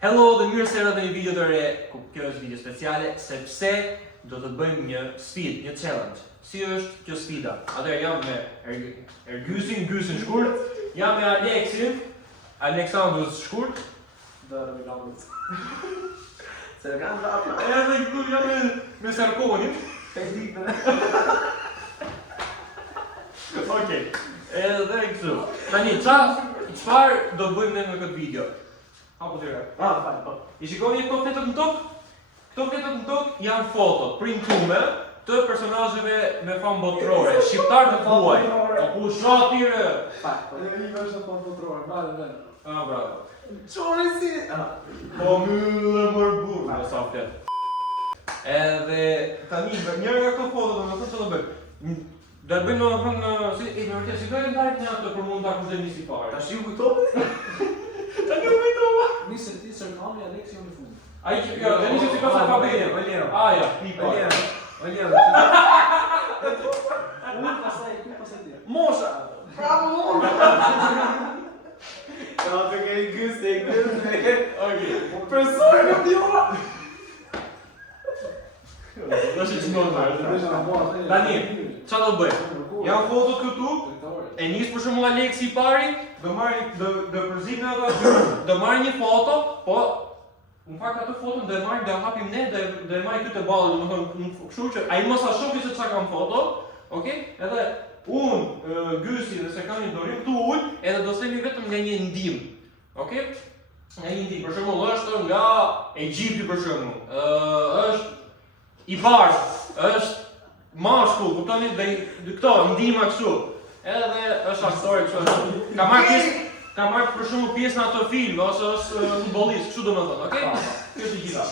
Hello dhe mirë se erdhët në një video të re, ku kjo është video speciale, sepse do të bëjmë një sfidë, një challenge. Si është kjo sfida? Atëherë jam me Gysin shkurt, jam me Aleksin, Aleksandrus shkurt. Dërë me gamës. Se kam rapë. Edhe këtu jam me Sarkonin. Okej. Edhe këtu. Tani, çfarë do të bëjmë ne në këtë video? Apo tjera. Fajnë, po. I shikoni këto fletët në tokë? Këto fletët në tokë janë foto printume të personazheve me famë botërore, shqiptar të huaj. Po shatire. Fajnë, po. E një vështë famë botërore, bravo. Bravo. Qore si? Po myllë mërë burë. Në sa fletë. Edhe tani, njërë nga këto foto do në thënë që do bëjmë. Dhe bëjmë në thënë, si do e ndarit një atë për mund të akushe një si pare. Ta shi u kujtopi? Tani u kujtova. Nisë ti sërnami Aleksi unë në fund. A i që kjo, dhe një që si pas alfabetin. Aja, pipa. Oljero. Unë pasaj ti. Mosha! Bravo! Ja, të kej Gysi. Okej. Persone në pjolla! Dhe që që nëndë. Tani, qa do bëjmë? Janë fotot këtu, e njësë për shumë Aleksi i pari, dhe përzikë në ato, dhe marrë një foto, po në fakt ato foto dhe marrë dhe hapim ne dhe marrë këtë balë, dhe më thonë, në kështu që a i mos a shofi se qa kam foto, okej? Edhe unë, Gysi dhe se kam një dorim këtu ullë, edhe do semi vetëm nga një ndim, okej? Nga një ndim, për shumë është nga Egjipti për shumë, është i bashkë, është mashkull, kuptoni dhe këto, ndima kështu. Edhe është aktore kështu. Ka marrë për shumë pjesë në ato filme, ose është futbollist, kështu do më thonë, okej? Kjo është i gjitha.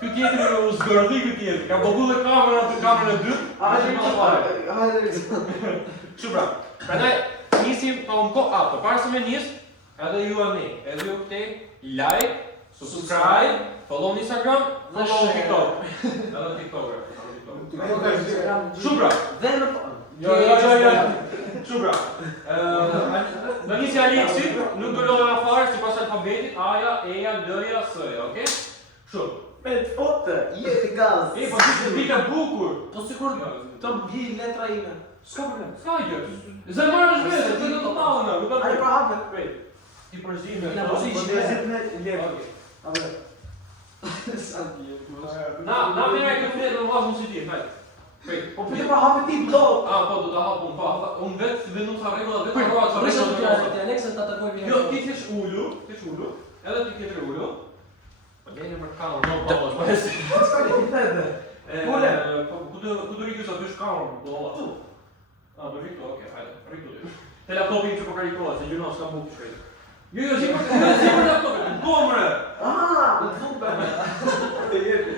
Ky tjetër u zgërdhi ky tjetër, ka bogu dhe kamerën e dytë. Kështu pra, prandaj nisim pa unë kohë ato, para se me nis, edhe ju ani, edhe ju këtej, like, subscribe, follow në Instagram, follow në TikTok. Edhe TikToker. Shubra! Dhe në po... Jo. Shubra! Në nisi Aleksi, nuk do lodhe në fare, si pas alfabetit, aja, eja, lëja, sëja, okej? Shumë. Me të fote, jeti gaz! E, po të dika bukur! Po sikur të mbi letra ime. Ska problem. Ska gjë? Zemër është vetë, të të totalë në, nuk ka Ai pra hapet. prej. Ti përzime. Na pozici me lekë. A ver. Na me nga këtë fletë në vazhë në si ti, hajtë. Po pëtë pra hapet ti blok. Po do të hapun, unë vetë vendu sa regula, vetë arroa sa Rishë të regula. ti Aleksa të atakoj vjen. Jo, ti t'jesh ullu, edhe ti tjetër ullu. Po njeni për kamerë, no ballo, shpa hesi. Ska një tete. Kule. Ku të rikju sa të ish kamerë, do do rikto, okej, hajde, rikto ty. Te laptopin që po karikohet, se gjuna s'ka bukë shkretë. Jo, si për laptopin, gomre! Në të fund për me. Të jepi.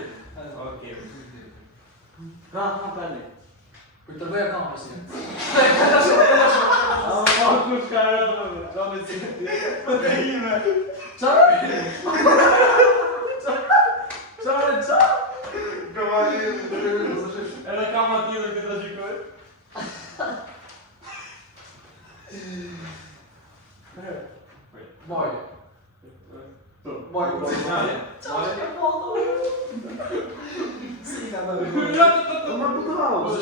Okej. Ka përni. Për të bëja kam pasi. Kush ka rëtë, qa me si për të ime. Qare? Edhe kam atjene këtë të gjikoj. Moj. Si ka me Ose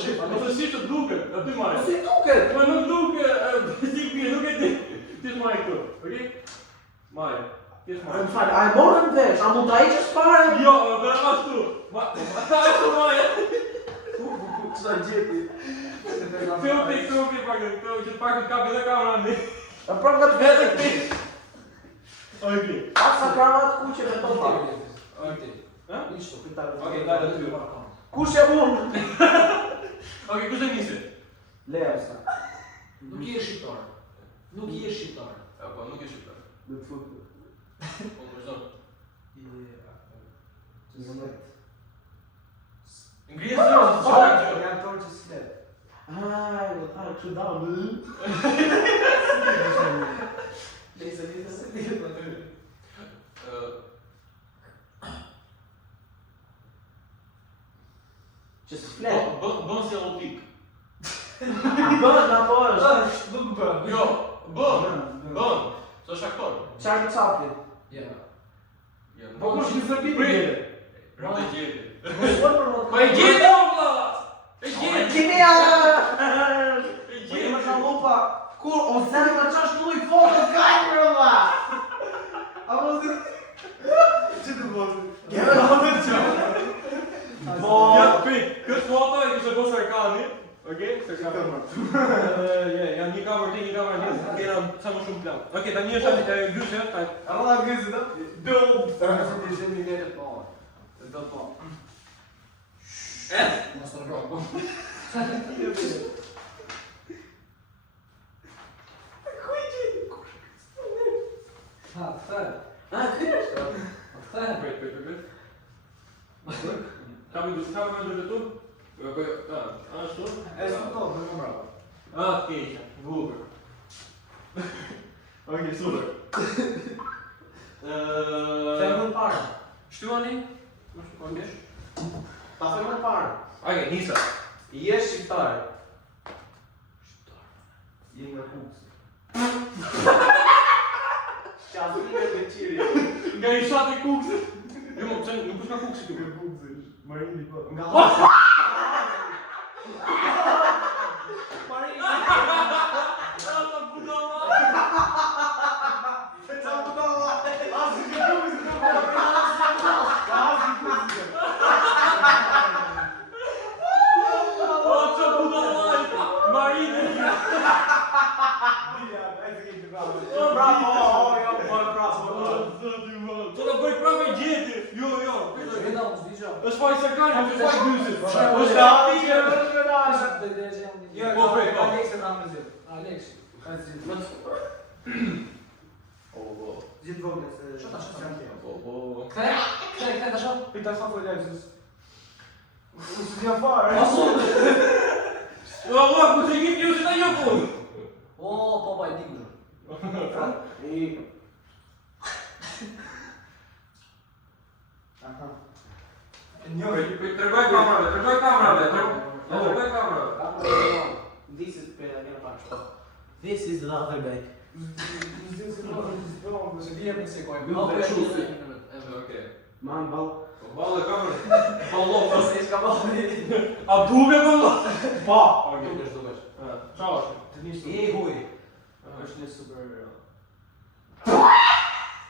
shi që duke, e ty marrë. Si duket? Po nuk duke, nuk e ti. Ti të marrë këtu, okej? Marrë, ti të marrë. Më falë, a e morën vesh? A mund t'a i që s'pare? Jo, bërë ma shtu. Ta e të marrë. Qëta gjeti? Këtu pak që të pak të kapi dhe kamera në. A prap nga të Vete këti. Okej. Asa kramat kuqe me to pak. Okej. Ishto, këtare. Okej, dajde ty. Kush e unë? Okej, kush e nisi? Leja sta. Nuk je shqiptar. Nuk je shqiptar. Po, nuk e shqiptar. Dhe të futë. Po, vazhdo. Ngrihet zërë, s'ka gjë. Janë torë që s'let. Aj, do t'arë kështu da më. Lejse, se ti të të të. Që s'flet. Bën si erotik. Bën apo është? Nuk bën. Jo, bën. S'është aktor. Charlie Chaplin. Ja. Po kush një zëpi të gjele? Rëmë të gjeti. Po Po e gjeti o vlla! E gjeti! Kinea! E gjeti! Më ka lupa. Kur o zëri ma qash luj foto kajmë rëva! Apo zi... Që të bërë? Gjeve në më të qo. Ja, prit, këtë foto e kështë bo Serkani. Okej? Janë një kamer ti, një kamer ti. Kena sa më shumë plan. Okej, tani është gjyshe. Arroda gëzë të? Dëllë! Rëmë të ishte një nete po. Do po. Mos të rrobo. Ha, thë. Thë. Prit. Ka me ndërë tu? Ashtu? E së to, në më bravo. Okej, bukur. Okej, super. Femën parë. Shtuani? Ta femën parë. Okej, nisa. Je shqiptar. Je nga Kukës. Qasime dhe qiri. Nga i shatë e Kukës. Jo, më pëse nuk është nga Kukës i tu. Nga Kukës është. Marini po. Nga Marini. Ata budalla! Qa budalla? Asi nga Kukës në budalla. Asi Kukës. Ata budalla! Marini! Bravo, jo, bërë prasë. Që da bëj prave gjeti! Jo. Veda unë s'disha. është faj Serkani, është faj gjysit. është hati që e vërë të nare. Dhe dhe që jam një. Jo, Po, prej, po. Alexe në amë zirë. Aleksi. Gjithë vogë se... Qota. Po. Kthej të shoh. Pita sa për Alexis. Në së t'ja farë. Asu. Allah, ku që gjit një si ta një punë? O, po pa e dikur. Aha. Tregoj kamerave. Tregoj kamerave. This is për e pak. This is the other bag. Se vjen me se koj. Ju dhe shufi. Okej. Man, bal. Ballë kamerë. Ballo, Se s'ka balli. a duke ballo? Pa. Dukesh. Çao është? Të një Je huj. është një super...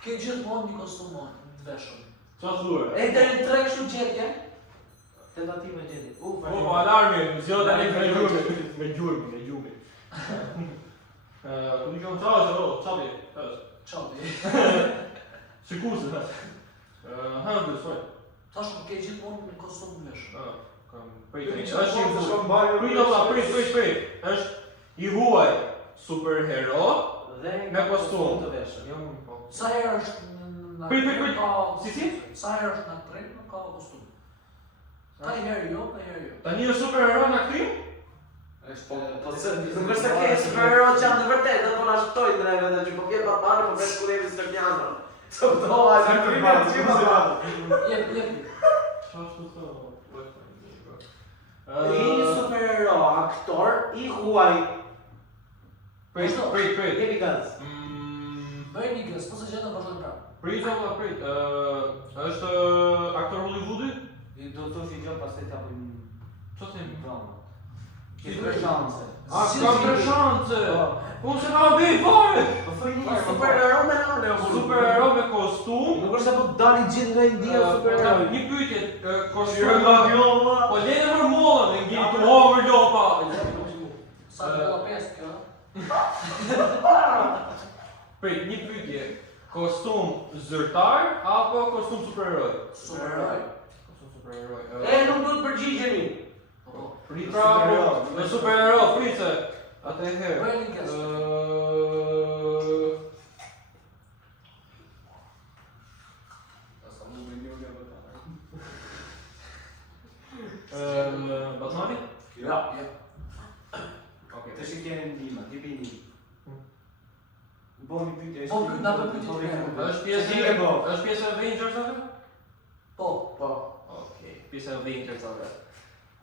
Ke gjithmonë një kostumon të veshëm. Qa thua? E të në tre kështu gjetje? Tentativa gjeni. Po, alarmi, zjo tani me gjurmi. Ku një këmë qabi, Qapi. Shikusë, hëndër, soj. Tash ke gjithmonë një kostum të veshëm. Kam prit, është i huaj superhero me kostum të veshëm. Sa herë është në Prit. Si? Sa herë është në tren, nuk ka kostum. Ka i herë jo, ka i herë jo. Tani është superhero në aktim? Po se nuk është se ke superhero që janë të vërtetë, po na shtojnë drejve dhe që po vjen papare, po vesh kulevi së të kjanë. So do, a që të rime të gjitha të Jep. Qa është të I një superhero, aktor, i huaj. Prit. Kepi gaz. Bëj një gës, po se gjetë në vazhdojnë prapë. Prit. Është aktor Hollywoodi? I do të shi gjo pas të të apëm... Qa të jemi? Drama. Ki të shanse. A, kam të shanse! Po se ka bëj fare! Po thoi një superhero me nane. Superhero me kostum. Nuk është se po dali gjithë nga India superhero. Një pyetje, kostum... Po lene mërë mollën, e ngjiri të over lopa! Sa të bolla 5 kjo? Prit, një pyetje, kostum zyrtar apo kostum superheroj? Superheroj. Kostum superheroj. E, nuk du të përgjigjeni. Prit pra, në superhero, pritse. Atëherë. Bëj një gës. Batmani? Ja. Okej. Të shikjeni ndima, tipi një. Bo një pyetje. Po, na për pyetje. Është pjesë e Avengers atë? Po. Okej, pjesë e Avengers atë.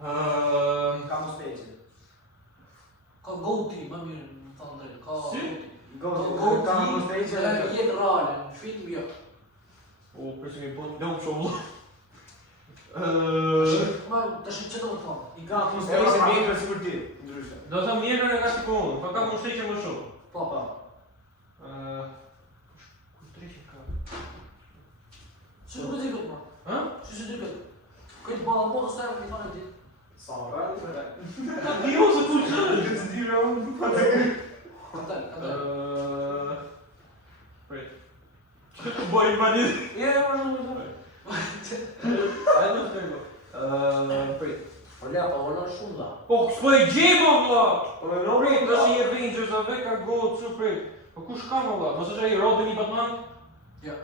Ka mu stage. Ka goti, më mirë, më thonë drejtë. Ka Si? Ka mu stage. jetë reale, në film jo. U, përse mi bon, ne u shumë. Ma, të shumë që do të thonë? I ka atmosferë se mirë si për ti, ndryshe. Do të thëmë mirë në ka si konë, pa ka më shteqe më shumë. Po, po. Kush treqe ka? Që nuk e di këtë, ma? Ha? Që di këtë? Këtë bala më të stajë, këtë fanë e ti. Sa rrë, të rrë. Dio se tu që? Këtë të dire unë, pa të gërë. Katel, katel. Prit. Që të bëjë ma një? Më shumë. Ajde në të tego. Prit. Po le, po volon shumë da. Po, s'po e gjebo, vla! Po me Prit, është i Avengers, a ve ka gotë, që prit. Po kush ka më vla? Mos është ai Robin i Batman? Ja.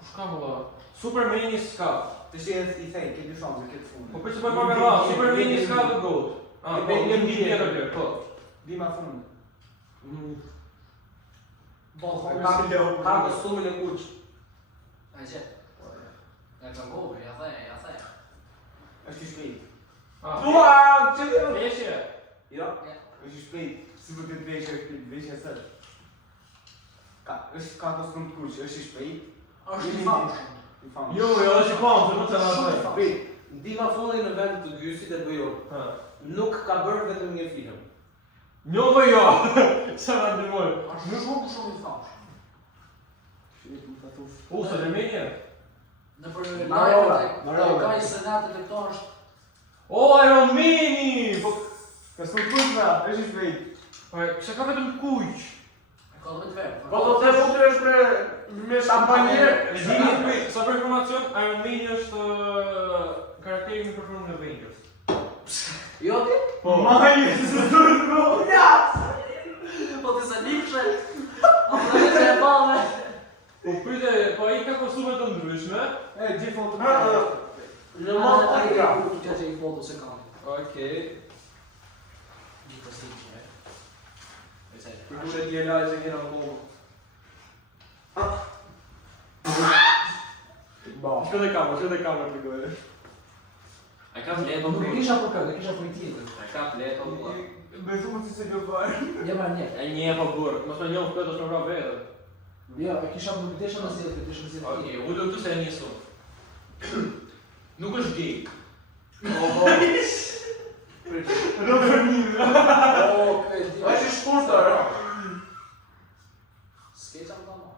Kush ka më vla? Supermani s'ka. Të shi e i thej, këtë shanse, këtë fundë. Po për që përma me vla, Supermani s'ka dhe gotë. Po, një një tjetër kjo, po. Dima fundë. Ka kostumin e kuq. E që? E ka gove, ja the. Është i shpejt. Ua, që dhe? Veshje? Jo. Është i shpejt. Si për këtë veshje është shpejt, veshje e sërë. Ka kostum të kuq, është i shpejt. është i famshëm. I famë. Jo, është i famë, se më të Shumë i në famshëm. Ndima fundi në vend të gysit e bëjor. Nuk ka bërë vetëm një film. Njo më jo! Sa më ndimoj? Është shumë i famshëm. Sa në menje? Në për Marola, live-et e Marola. ka i senatet e këto është... O, Iron Mani! Po, Kostum të kuq, është i shpejt. kësha ka vetëm kuq. E ka dhe të verë. Po do të futur është me shampanjë. E dini, prit, sa për informacion, Iron Mani është karakteri më përformë në Avengers. Jo ti? Po. Majë, se të rrë. Po të se lipshe, a për dhe që e balme. Po prite, po ai ka kostume të ndryshme. E, gjithë foto të Në mos të Ai ka. ku të që i foto se ka. Okej. Një të si që e. E se. Kërë t'je lajë që kena më. Shko dhe kamer të gojë. A ka fleto Nuk e kisha për këtë, e kisha për i tjetër. A ka fleto Me thumë si se kjo parë. Një marrë një. E një e po burë, mos me njohë këtë është me vra vetë. Jo, e kisha nuk desha në zilë, këtë desha në zilë. Okej, ullu këtu se e njësu. Nuk është gay. Robert Nino. O, këtë di. Është i shkurtër. Skeqa më të ma.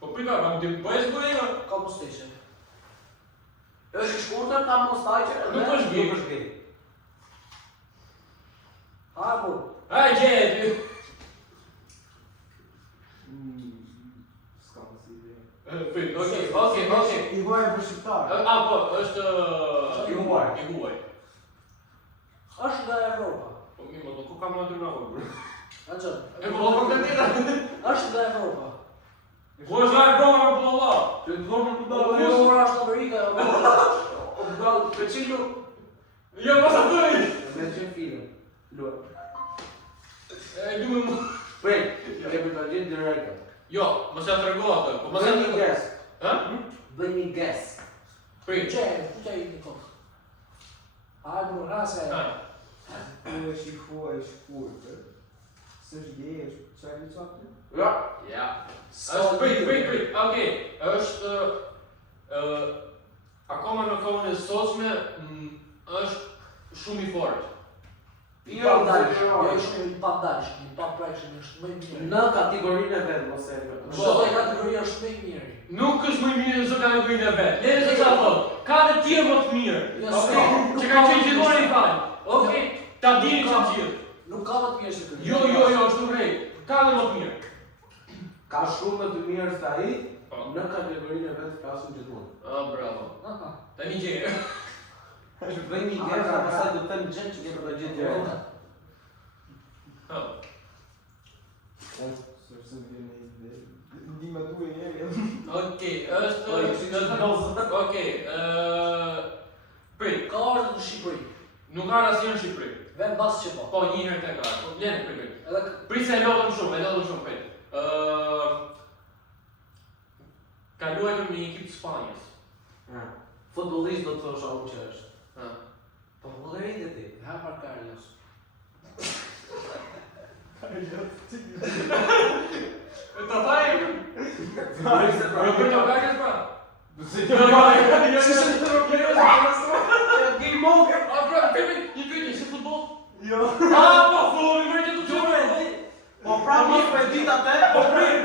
Po prita, ma më të bëjë së bërë ima. Ka më steqe. Është i shkurtër, ka mustaqe. Nuk është gay. Nuk është gay. Ha, bu. A, gjeti! Ska më si ide. Okej. I vaje për shqiptarë. A, po, është... I huaj. I huaj. Është nga Evropa. Po, mi më, ku kam në të nërë, bërë? A që? E po, po, këtë tira. Është nga Evropa. Po, është nga e broma me po, Allah. Që të dhomën të Po, dalë. jo, ora është Amerika, jo. O bëllë, për qilu. Jo, mos të dojë. Me qenë film. Luat. E, du me më... Prej, e për të gjithë direkta. Jo, mos e të rego atë. Po, mos e Bëj të një rego. guess. Ha? Bëj një guess. Prit. Që e, ku që e i një kohë? A, bu, rase. Ha. Ku është i huaj, është shkurtër. Se është gej, është qaj një qatë? Ja. Ja. Është prit. Okej. Është... Akoma në kohën e sotshme, është shumë i fortë. I pandalsh, jo i shumë i pandalsh, i paprekshëm, është më i mirë. Në kategorinë e vetë, mos e Në çdo kategori është më i mirë. Nuk është më i mirë në kategorinë e vet. Le të sa thot. Ka të tjerë më të mirë. Jo, Okej. s'ka. Që ka qenë gjithmonë i fal. Okej. Ta dini që gjithë. Nuk ka më të mirë se këtë. Jo, është urrej. Ka dhe më të mirë. ka shumë më të mirë se ai, Po. në kategorinë e vetë flasim gjithmonë. Ah, bravo. Aha. Tani gjë. Bëj një gjë, pastaj do të them gjë që ke për të gjithë gjë. Ha. Sërse më vjen një ide. Ndima duhe njeri. Okej, është Po, është Okej, prit. Ka ardhur në Shqipëri. Nuk ka asnjë në Shqipëri. Vend bas që po. Po, një herë tek ka. Po, blen prit. Edhe Prit se e lodhëm shumë, prit. Ka luajtur në një ekip të Spanjës. Futbollist do të thosha unë që është. Ha. Po futbollit e ti. Hermar Carlos. Ta thajmë. Jo për të gajës pra. Si se të rëpjerë, game mode. A pra, i pyetje, si futboll? Jo. A, po, futboll i mërgjë të qëve. Po pra mos me dit atë. Po prit.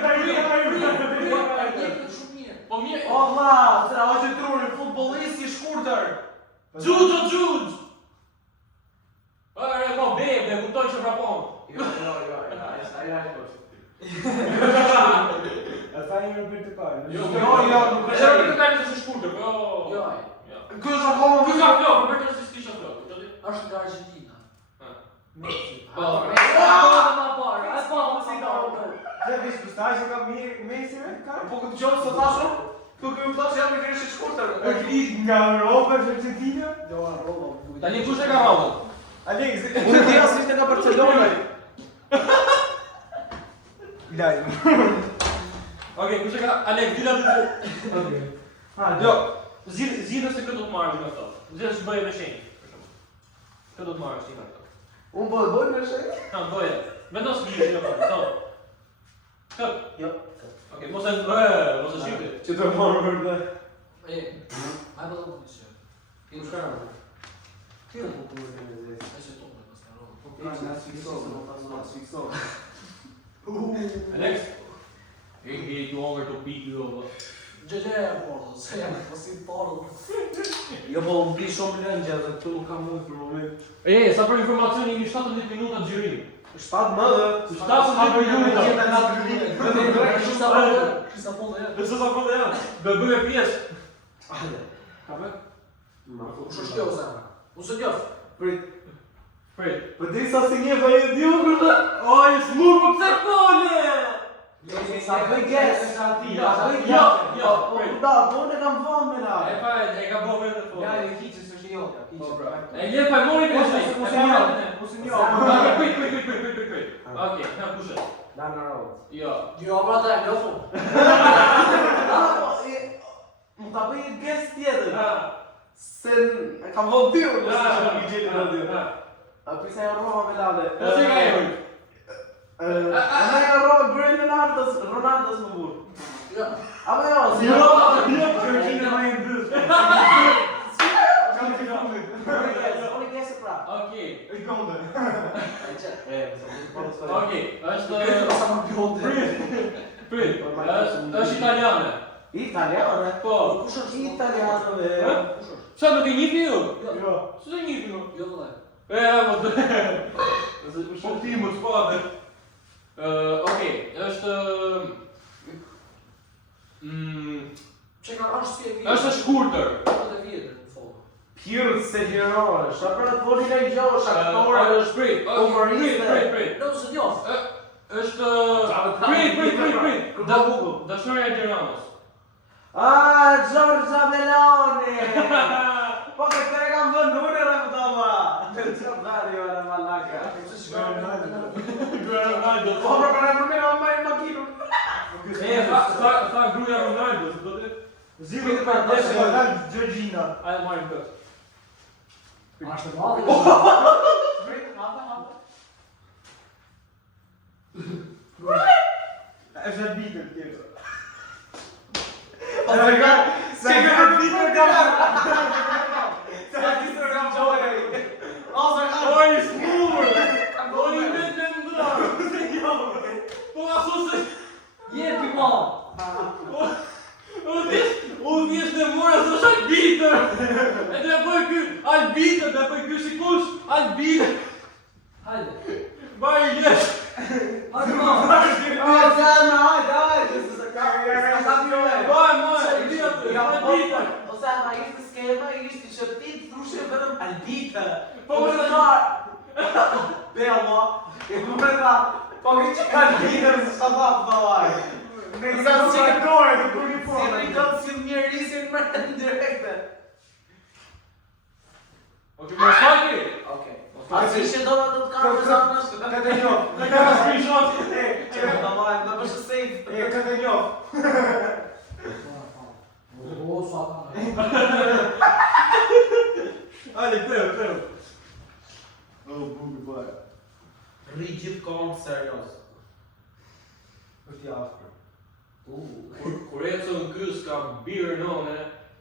Po mirë. O vlla, se hoqë trurin futbollist i shkurtër. Jude. Po, be, kuptoj që vrapon. Jo, ai po. Ata i më bëjtë të kajnë. Jo, nuk është edhe të kajnë se shkurtër, po. Jo, Ky është akoma Ky ka flok, për vetë se s'kisha flok. është nga Argentina. Messi. Po. Dhe vish kustaj që ka Messi me? Po këtë gjonë së thashu, këtë më thashu jam i kërështë shkurtër. Është i nga Europa, është Argentina? Jo, Roma. Tani kush e ka Ronald? Alex, Unë dhja si ishte nga Barcelona. Daj. Okej, kush e ka Alex, dila të. Okej. Jo, zgjidhë se këtë do të marrësh nga këto. Zgjidhë se bëje me shenjë. Këtë do të marrësh ti nga këto. Unë po e bëj me shenjë? Ha, bëje. Vendos një jo pa. Këtë. Jo. Okej, mos e shqipti. Që të morë vërde. Ai do të thotë. Ti nuk ka. Ti u bukur në zezë. Ai se tonë pas ka Roma. Po pra në asfikso. Alex. He do over to beat you over. Gjeje Porto, se jam si Porto. Jo po më bli shumë lëngja dhe këtu nuk kam mund për moment. Sa për informacioni jemi 17 minuta xhirim. 7 më dhe. 17 minuta. Kisa Porto ja. Dhe sa po janë? Do bëjë pjesë. Hajde. Ka bë? Kush është kjo zemra? Unë se djof. Prit. Po deri sa si një vajë diugur. Oj, smur po pse fole? Sa bëj ges. Jo. Da, po ne kam vënë me na. E pa, e ka bërë vetë po. Ja, e hiqës është jo. E le pa mori me shej. Prit. Okej, ka kushë. Dana Rhodes. Jo. Jo, brata, jo fun. Më ta bëj ges tjetër. Ha. Se e kam vënë diugur. A pse e rrova me lale? Po si ka erdhur? Ama e rrova Ronaldos më burr. Jo. Ama jo, si Georgina më e ndës. Oni ges pra. Okej. I gondë. Ai çe. Okej, është Sa më pjote. Prit. Është italiane. Italiane? Po. Kush është Italiane. Kush është? Sa do të njihni ju? Jo. Ç'do njihni ju? Jo vëllai. Po të. Po ti më spade. Okej, është Çe ka është si e vjetër. është shkurtër. Është e vjetër në fund. Pure Segjero, sa për të voli nga i gjosh, aktore. Është prit. Humoriste. Prit. Jo, se djof. Është prit. Dashuria e Tiranës. Giorgia Meloni! Po che te kam vënë unë e rëmëtama! Që bari ora malaka? Ronaldo. Po për në përmena më majë makinu! Tha gruja Ronaldo, do të Zimi të përdesh e kanë Georgina. ai marrin këtë. Ashtë madhe. Është arbitër tjetër. O se ka... Se ka arbitër ka... Se ka kisë në gjojë! O se ka... Oj, smur! Oj, me të ndra! Po aso se... Jepi ma. U thjesht e mora së është albitër! E të bëj ky albitër, të bëj ky si kush? Albitër! Hajde. Baj jesh! Hajde ma. O se në hajde, se ka... Baj ma, albitër! O se në ishte skema, ishte që ti të trushe vetëm albitër! Po më të Bello, e më përta, po mi që ka albitër se shka ta të dalaj! Ne kanë si këtore të kërni Si formë. rikon si njërisin më në direkte. Okej, më shfaqi! Okej. A si ishe do të kamë me zanësh? Këtë njoh. Në ka screenshot! Që me të marrë, në përshë safe. Këtë njoh. O, sa ta. Ale, kreu. O, bukur po. Rri gjithë kohën serios. Është i afër. Kur ecën kës ka birë nëne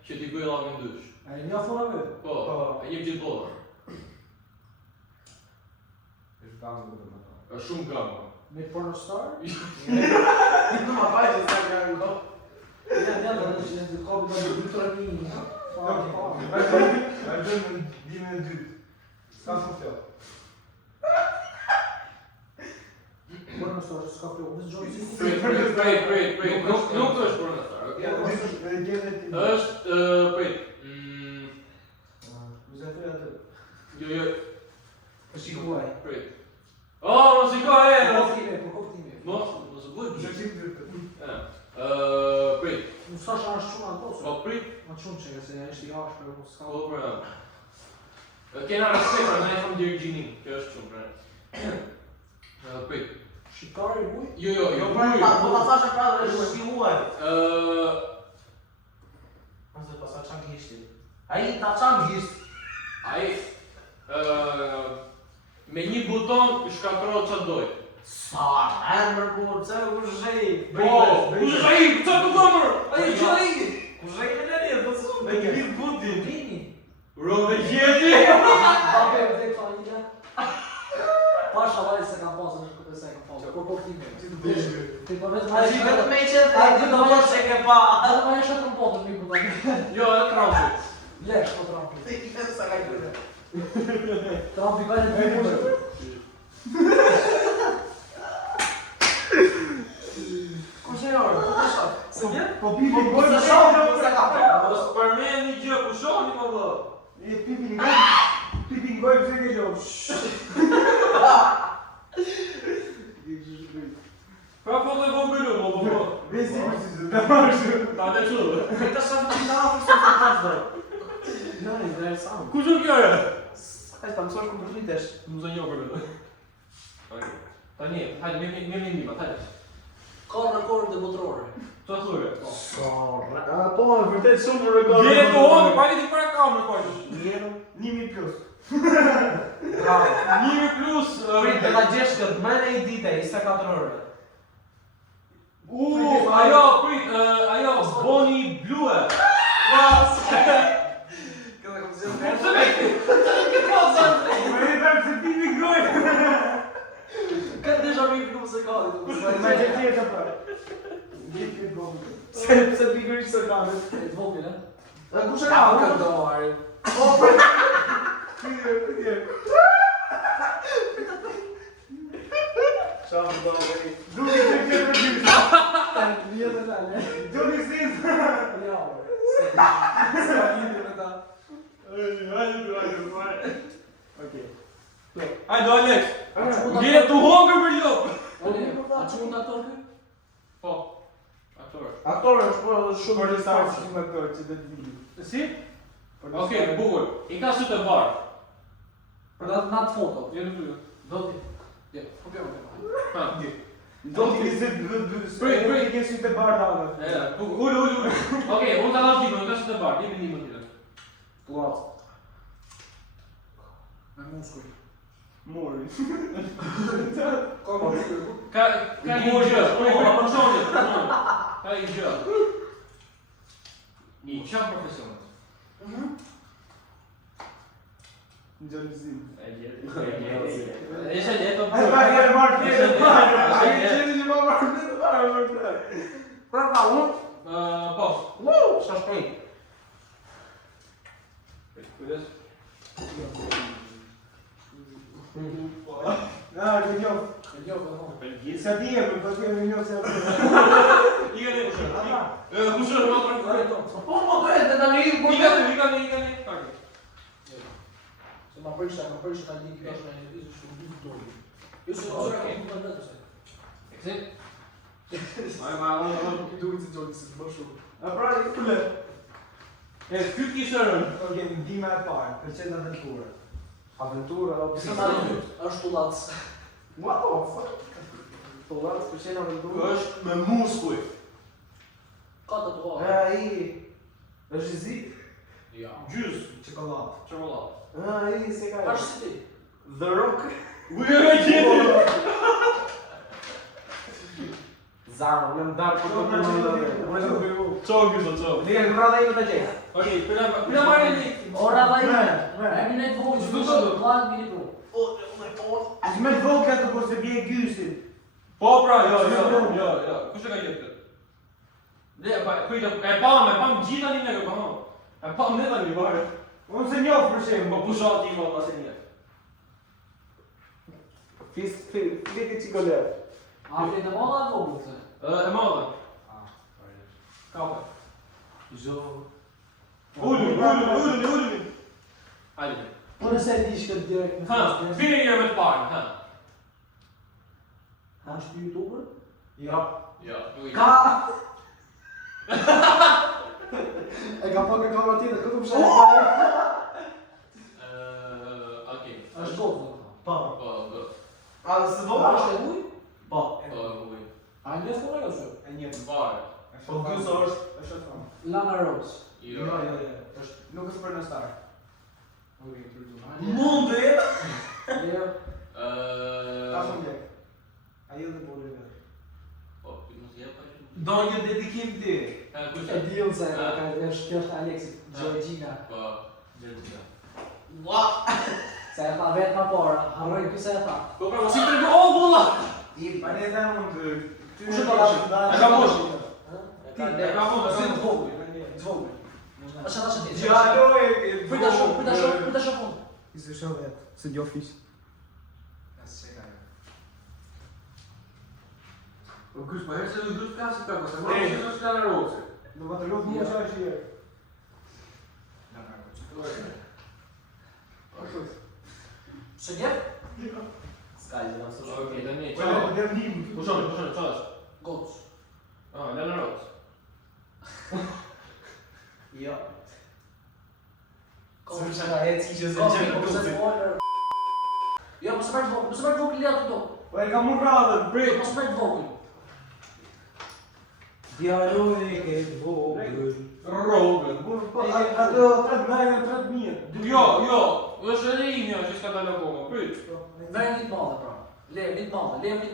që t'i bëj lavë ndysh. A e një fona vetë? Po, e jep gjithë botën. Është gamë dhe më ta. Është shumë gamë. Me pornostar? Nuk ma bajtë se sa nga në kohë. Ja, dhe në kopë dhe në 2-3 Vazhdojmë në dimën e dytë. S'ka shumë fjallë. Pornostar, s'ka pjo, nësë gjojnë si Prit. Nuk është pornostar, okej? Është, prit. Vëzatër atë. Jo. është i huaj. Prit. Oh, mos i ka e! Po koptime. Mos u bëj gjë. Prit. Në s'ka që është shumë ato, Po prit. ma shumë që se ja ishte i ashtë, për s'ka. Po pra. Kena respekt, na e thon direkt gjinin, kjo është shumë pra. Prit. Shikari huj? Jo, Po ta thash e prapë është si huaj. Ose pas sa çam gishti. Ai ta çam gisht. ai me një buton shkatërrohet çfarë doj. Sa emër kur pse u zhej. Kush ai? Çfarë do thonë? Ai çai. U zhej me njerëz, do të thonë. Me një buti. Vini. Rodë gjeti. Babe, dhe familja. Pasha vaj se kam pasë në shkëtë se kam pasë, por koptime. Ti po vetë Ai vetëm me që ai do të thotë se ke pa. Edhe ma e shetë në potën mi përda. Jo, e Trumpi. Lesh po Trumpi. Ti ke sa ka qenë. Trumpi ka në të mërë. Kush e orë? Po shoh. Se vjen? Po pipi Po gojë sa shoh, po sa ka pa. Mos përmend një gjë, ku shohni më vë. E pipi gojë. Pipi gojë pse ke jo. Pra po të vogëlu, po. Vesi si të marrësh. Ta dhe çu. Këta sa të ndava se të pasdoj. No, i dhe sa. Kush është kjo? Ai ta mësosh ku të rritesh. Më zonjo për vetë. Tani, hajde, më ndihmë, hajde. Ka rekord dhe motorore. Çfarë thonë? Po, vërtet shumë rekord. Je të honë, pali ti para kamerë po. 1000 plus. Bravo. 1 plus. Prit, dhe ta gjesh këtë, më në i dite, 24 orë. Ajo, prit, ajo boni blue. Këta kom zhjën të Pse me? Po e tam se pipi gojë. Ka deja vu këtu se ka. Ma gjë tjetër pra. Gjithë këtë gojë. Se pikërisht së kamë. Të vogël, a? Dhe kush e Ka ka? ka do ari. Pyetje. Çfarë do të bëj? Duke se këtë për gjithë. Vjetë e lale. Duke si. Ja, Sa lidhje me ta. Okej. Hajde Alex. Je të hongër për lop. A që mund të ator kë? Po. Aktor. Aktorë është po shumë Për të rristarë. starë si më aktor që dhe të vidi. Si? Okej, bukur. I ka sy të bardh. Për da nat foto. Je në ty. Do ti. Je, po pjom. Ha. Do t'i kësit Prit. ke sy të bardha anë. Bukur, ul. Okej, unë ta dam tipën, ka sy të bardh. Jemi ndihmë tjetër. Pullat. Me muskuj. Mori. Ka muskuj. Ka një gjë. Po shoni. Ka një gjë. Një çam profesional. Në gjëllëzim. Ishe leto E pa e marrë tjetër parë. Ishe Ai leto. qeni që ma marrë tjetër parë. Pra pa unë? Po. Sa shpej. Kujdes. Ke njoh. Jo, po. Sa ti e për të e njoh se atë. I ka ne kushë. Kushë më tranquilo. Po, po, të tani I ka ne. Se ma përshta ka një kështë në një vizë shumë një dojë. Jo se nëzora ka një të vetë se. Ekse? Ai Duhet si gjojnë si të bërë shumë. A pra i kule. e fyt kisërën. Okej, ndihma e parë, përqend aventurë. Aventura, Se ma në është tullatës. What the fuck? Pullat, përqen aventurë. Është me muskuj. Ka të E, tuarë. ai... është i zi? Ja. Gjys. Çokoladë. Çokoladë. Ai, se ka... Ashtë si ti. The Rock. Ujë gjeti. Zarë, unë më darë për të Ço gjysë, ço. Ne kemi vrarë ai në të gjej. Okej, puna marrë një. Ora vaj. Emi ne të vogël, çdo të plan mini pro. As me vogë atë kur se bie gysin. Po pra, jo. Kush e ka gjetur? Dhe e pam gjithë tani ne po. E pam ne tani varet. Unë se njoh për shemb. Po pusha ti më pas e një. Fiti çikolet. A flet e molla e vogël se? E madhe. Kape. Ulu. Hajde. Po nëse ti shkët direkt në Ha, vini një me të parë, ha. Ha është YouTuber? Ja. Ja, Ka! E ka po ka kamera tjetër, këtu më shajë. okej. Është gotë. Po. Po. A dhe se A vogë? është e uj? Po. Po. A një s'po me ose? E një. Varet. Po gjysë është thonë. Lana Rose. Jo. Është nuk është për në star. Okej, turdu. Mundi! Jo. Ta shumë lek. Ai edhe po le. Po, mos jep pa. Do një dedikim ti. Kush E di unë se kjo është Alexi Gjorgjina. Po, Gjorgjina. Ua! Se e tha vetë ma porë, harroj kjo se e tha. Po pra, si të rego, bolla! Pa ne dhe mund të... Kushe të la? E ka mosh. E ka mosh, si të vogël. Të vogël. Është ata që ti. Gjalo e... Prita shumë unë. I se shoh vetë, se gjo fish. Po kush po herse u dut kasë ka pas. Ne jemi në Lana Rose. Në vatë lot një qa është jere. Se gjep? Ska gjë në mësë shumë. Okej, tani. Po ne dhe ndim. Pushon, çfarë? Gocë. Lana Rose. Jo. Gocë. Së shaka eci që se Gocë, gjenë po se kuzi. spoiler. Jo, mos më vogël lea të do. Po e ka mund radhën, Jo, mos më vogël. Djaloj e vogël. Rogan. Ato 3.000. Jo. Është edhe imja që s'ka dalë akoma. Pyet. Vërë një të madhe, pra. Le një të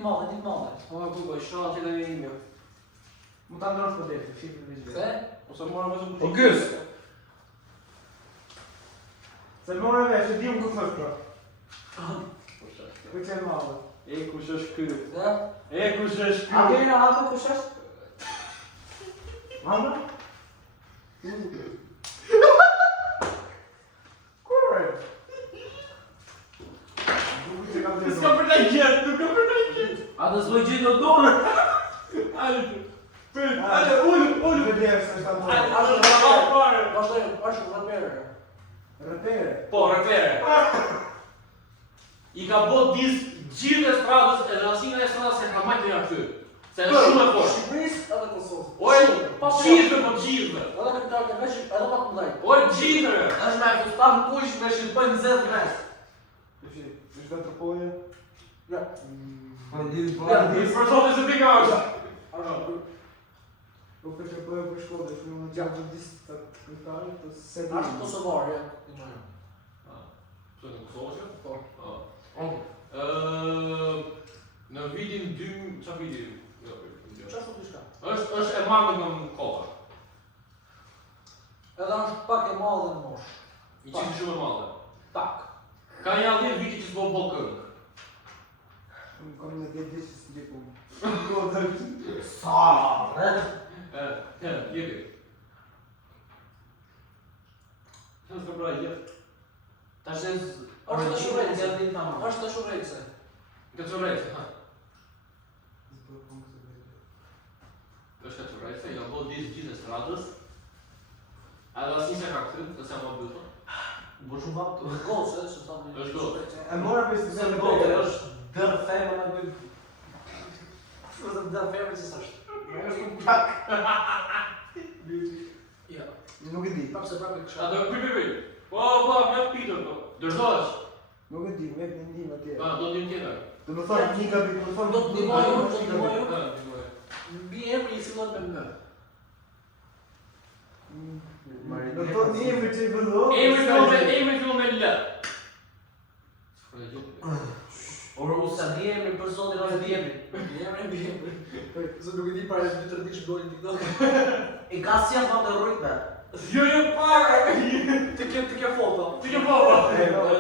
madhe. Po, shoh që edhe imja. Mu ta ndrosh për detë, shifë në gjithë. Se? Ose morëm vetëm Po gës. Se morë e vesh, e di unë këtë është pra. Këtë që e madhe. E kush është ky? Se? E kush është A ky? keni në hatë kush është? Manda? Kur e? Duke që kam të S'ka për ta gjetë, nuk ka për ta gjetë. A të s'voj gjithë në dorë? Hajde. Pyet. Ulu. Dhe djerë se është Hajde, të është fare. është rapere. Repere. Po, repere. I ka bot disë gjithë e stradës edhe asina e stradës e ka majtë nga këtë. Se është shumë e fortë. Shqipërisë edhe Kosovë. Oj, gjithë po gjithë. Edhe kapitalë të veshë, edhe pa të mdaj. Oj, gjithë. është me fustan kush me shqipën zezë mes. Është dhe të poje? Ja. Po në gjithë po Ja, në I gjithë. përsote se ti ka është. Po kështë e poje për shkodë, është në gjatë në disë të këntarë, të se dhe. Ashtë Kosovar, ja. Që në Kosovë që? Po. Në vitin 2, qa viti? Qa shumë të shka? është e marrë nga më kohë. Edhe është pak e madhe në moshë. I qishë shumë e madhe. Pak. Ka ja 10 viti që s'bo bo këngë. Unë kam në 10 vjetë që së gjepun. Jepi. Që s'ka pra jetë? Ta shes... Është të shurejtëse. Gjellë din tamam. Është të shurejtëse. Këtë që rejtë, ha. është këtë që rejtë, i ka bo disë gjithë e stradës. Edhe asë njëse ka këtë, të se ma bëtë. Bo shumë vapë të. Është gocë, që sa më... Është gocë. E mora për si Se se në në bote bote. është dërë femë në bëjë. Shumë të më ferme që sa është. Është në pak. Ja. Nuk e di. Prapë se prapë e kësha. A do pi. Po, më pitër, po. Dërzohesh. Nuk e di, me të ndim atje. Pa, do t'im tjetër. Do më thonë një kapi, do më thonë... Do të ndihmoj unë, do të ndihmoj unë. Ha, ndihmoj. Mbi emri I fillon me më. Do të thonë një emri që I vëllo... Emri fillon me L. S'ka gjë. Por u sa di emrin për zotin ose di emrin. Se nuk e di para 2-3 ditë shkojnë TikTok. I ka si janë të rrujtme. Jo, jo, para! Ti ke foto. Ti ke baba!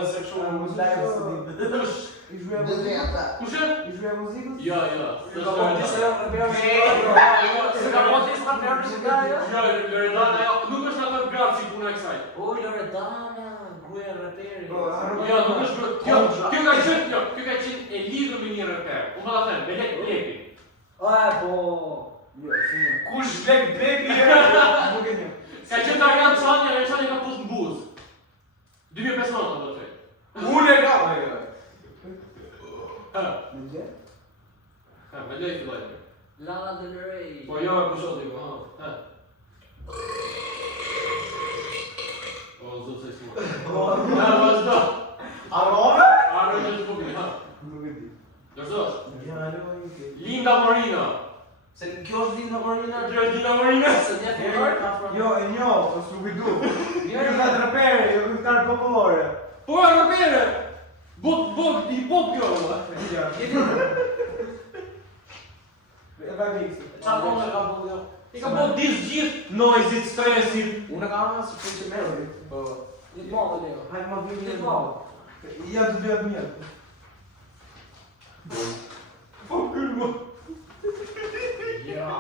Se kështu muzikë së ditë. I zhvija muzikë? Kushe? I zhvija muzikës? Ja. Ka po disa janë rapera. Se ka po disë rapera muzikale? Ja, Loredana, nuk është atë graf si puna e kësaj. O, Loredana, gruaja e raperit. Ja, nuk është kjo ka qenë e lidhur me një reper. Unë po ta them, me lek blepi. Po. Jo, si një. Kush lek blepi? Nuk e një. Ka qenë Darian Çani, Darian Çani ka postë në buzë. 2015 do të thoj. Unë e kam, Në gjë? Me lej filloj. Lana Del Rey. Po jo, e pushoti, po. O, zotë se s'ma. Vazhdo. Arrove? Arre në të publi, ha. Nuk e di. Dërzo. Ja, në më një ke. Linda Morina. Se kjo është Linda Morina? Kjo është Linda Morina. Se dje filloj? Jo, e njo, është nuk i du. Jo, ka të rapere, jo këngëtar popullore. Po, e rapere. Bot, i pop kjo, valla. Ja. E ka mixi. Qa konë e ka bëllë jo? I ka bot disë gjithë noise-it, stresit. Unë e ka ama si për që melodi. Një madhe Leo. Hajtë ma vini Një një madhe. Ja të dy atë mjetë. Po, kërë më. Ja.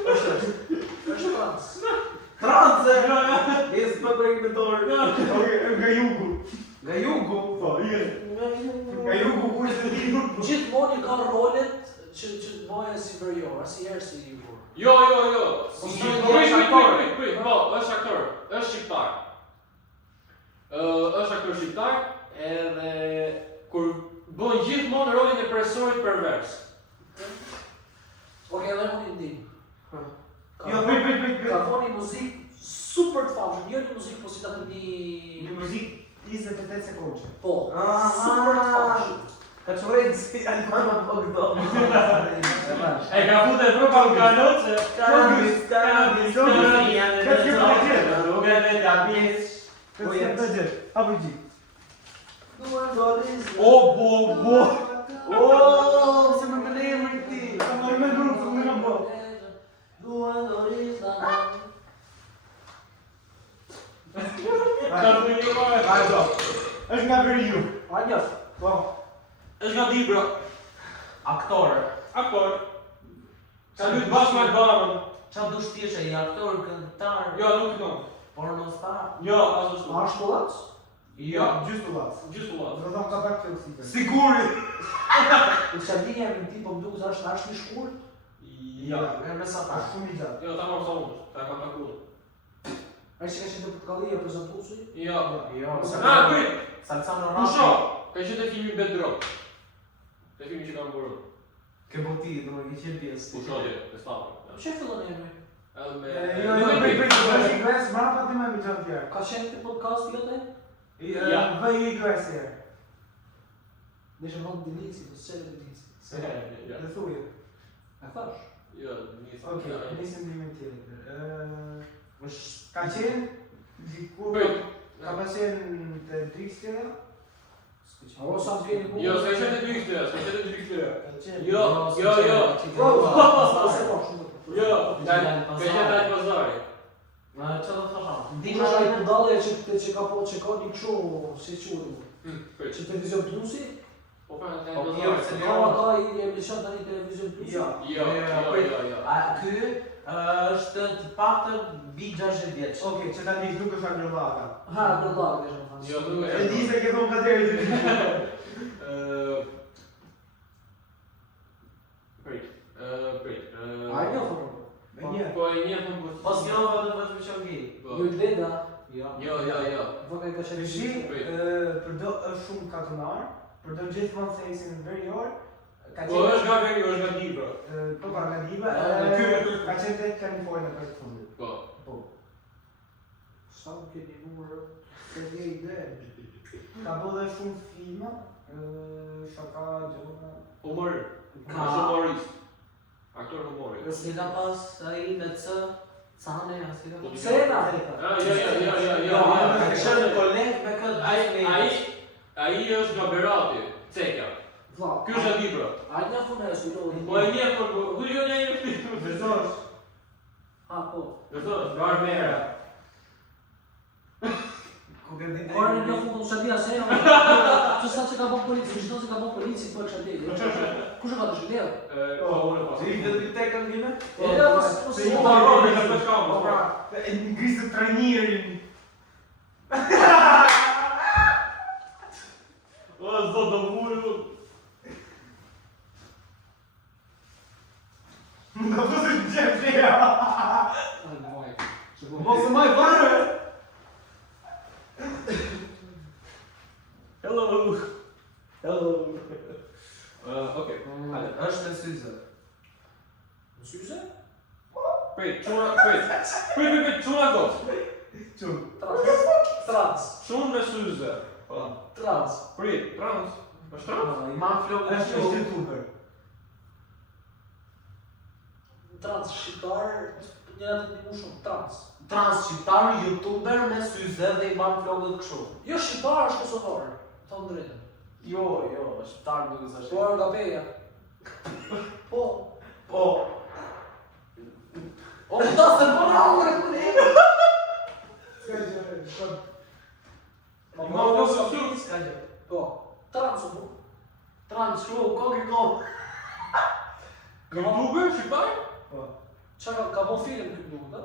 Është trans. Trance! Jesë për për inventor. Nga jugu. Nga jugu? Po, ije. Nga jugu ku ishte ti. Gjithmonë ka rolet që moja si superior, asnjëherë si jugur. Jo. Është aktor. Po, është aktor. Është shqiptar. Është aktor shqiptar, edhe kur bën gjithmonë rolin e profesorit pervers. Okej, edhe unë i ndim. Jo, prit. Ka thoni muzikë super të famshëm, jo një muzikë po si ta thënë Një muzikë 28 sekundë. po, Ah, super të famshëm. Ka qërejtë si Almana po këto. E ka fute trupa në kanoce. Cannabis. Po jetë të gjithë. Apo gjithë. O, bo. Se më më lejë më ti. Sa më me ndurë, sa më nga bo. Hajdo. është nga veri ju. Anja, Po. është nga Dibra. Aktor. Aktor. Ka luajtur bashkë me Albanën. Qa dush t'jesh e i aktor, këngëtar, Jo, nuk kënon. pornostar? Jo, as është. a shkollac? Jo, Gjysë të latës. gjithë ullat. Do të thonë ka pak që usite. Siguri. U çadinja me ti po më duket se është një shkurt. Ja. E me sa ta. Është shumë i gjatë. Jo, ta marrë sa unë. Ta ka takuar. Ai që ka qenë në Portokalli e prezantuesi. Jo. Jo, Ah, prit. Salsano Kusho? Rami. Ka qenë te filmi Bad Drop. Te filmi që ka mburur. Ke boti, do më ke qenë pjesë. Kusho ti, e stava. Çe fillon emri? Edhe me Jo, prit. Është i gres, mara pa ti me mi gjatë tjerë. Ka qenë në podcast jote? Ja. Vëj i gres tjerë. Dhe që mund Denici, do se Denici. Ja. Dhe thuje. E thash. Jo, nisë. Okej, nisim ndimin tjetër. Ka qenë dikur Prit. ka pas qenë të Drixtera? Aro sa më vjen Jo, s'ka qenë te dy këtyre, s'ka qenë te dy këtyre. Ka qenë. Jo. Ose po shumë. Jo, ka qenë te Pazari. Ma që do të thasha? Dina ai budallë që ka po që ka një kështu si quhet. Prit. Që televizion plusi? Po pra, te Po, Pazari. jo, se Ka i emision tani televizion plusi? Jo. Jo. A ky është të paktën mbi 60 vjeç. Okej, që tani nuk është agrolaka. Ha, budallë dhe shumë. Jo, nuk E di se ke thonë kateri të Prit. Ai jo thonë. Me një. Po e një thon po. Pas gjova do të më qëngi. Ju Leda, Jo. Jo. vënë ka qenë Shi, përdo është shumë katunar, përdo gjithmonë se isin verior, ka Po është nga veri, është nga Dibra. po ka nga diva, ka qenë të Kalifornia për të fundit. Po. Po. sa më keni numër. Se ke ide. Ka bo dhe shumë filma, shaka, gjona. Humor. Ka- Është humorist. Aktor humorist. Si ka pas ai në C, Cane, asira. Sena. Jo. Ka qenë koleg me këtë Ai është Gaberati, Ceka. Vlla. Ky është libra. Ai një funes, i do. Po e njeh po ku jo ne jemi film. Vërzosh. Ha, po. Vërtet, Garmera. Kore në fundë se dia se që sa që ka bën polici, çdo që ka bën polici po çfarë di. Kush e ka dëshirë? Po unë po. I dhe tek këngime? Se Po Robi ka pas kam. E ngrisë trajnerin. O zot do muru. Në të të gjepja. Ai moj. Mos më varë. Hello. Okay. Është në syze. Në syze? Prit, çuna. Çuna got. Trans. Çun me syze. Trans. Prit, trans. Është trans? I ma flok në Është shumë. youtuber. Trans shqiptar, njëra të një shumë trans. Trans shqiptar, youtuber me syze dhe i ban flokët kështu. Jo shqiptar, është kosovar. Thonë drejtën. Jo, shqiptar duke sa Po shqiptar. nga beja. Po. Po. O, më do se po në ure këne. Ma Ma po po sa se fit. Ska gjë. Po. Trans po. Trans shru, koki kom. YouTuber shqiptar? Çka ka bën film këtu nuk, da?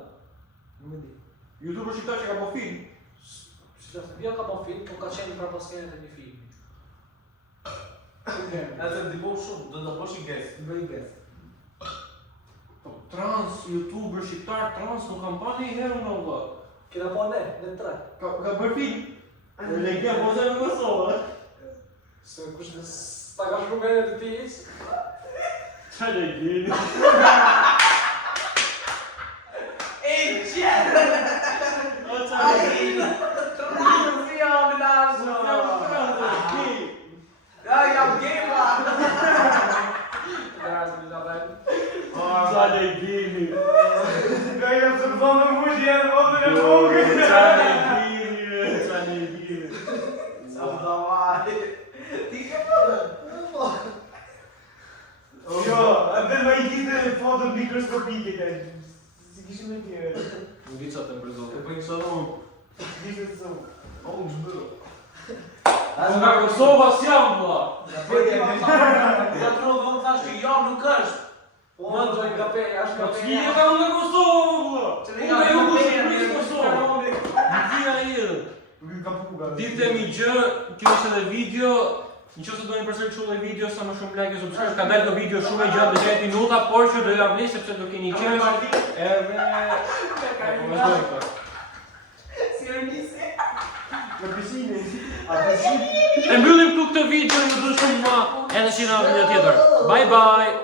Nuk e di. YouTuber shqiptar që ka bërë film. Jo ka bën film, po ka qenë për paskenet e një filmi. Atë ndihmon shumë, do të bësh i ges. Bëj ges. Trans, YouTuber shqiptar, trans nuk kam pa një herë në vëllë. Kena po ne tre. Ka bërë film. Në kjo po zë në Kosovë. Se kush në sta ka shkumene të ti is? Qa në gjeni? E qenë! O qa Ai, trans jam në ashtë. Ja, jam gema. Qa në gjeni? Ka jam të bëmë në mushë jenë vëndër e vogë. Qa në gjeni? Sa më davaj. Ti ke përë? Jo, atë më i kiste foto mikroskopike ka. Si kishim e tjere. Nuk di qa të mbërzohë. Të bëjnë shumë. Kishim e të O, më shbërë. Nga Kosova s'jam, vëlla. Ja tro dhe më thash që jo nuk është. Po, dojnë nga peja, është nga Që peja. një ka nga Kosovë, vëlla. Unë e ju ku shqipërisë Kosovë. Në dhja irë. Nuk i ka puga. Ditemi gjë, kjo është edhe video. Në qëse do një përsëri kështu dhe video sa më shumë like e subscribe, ka dalë këtë video shumë e gjatë dhe 10 minuta, por që do ja vli sepse do keni qenë edhe... Si e njëse? Në pishinë. E mbyllim këtu këtë video, ju du shumë ma, edhe që në video tjetër. Bye bye!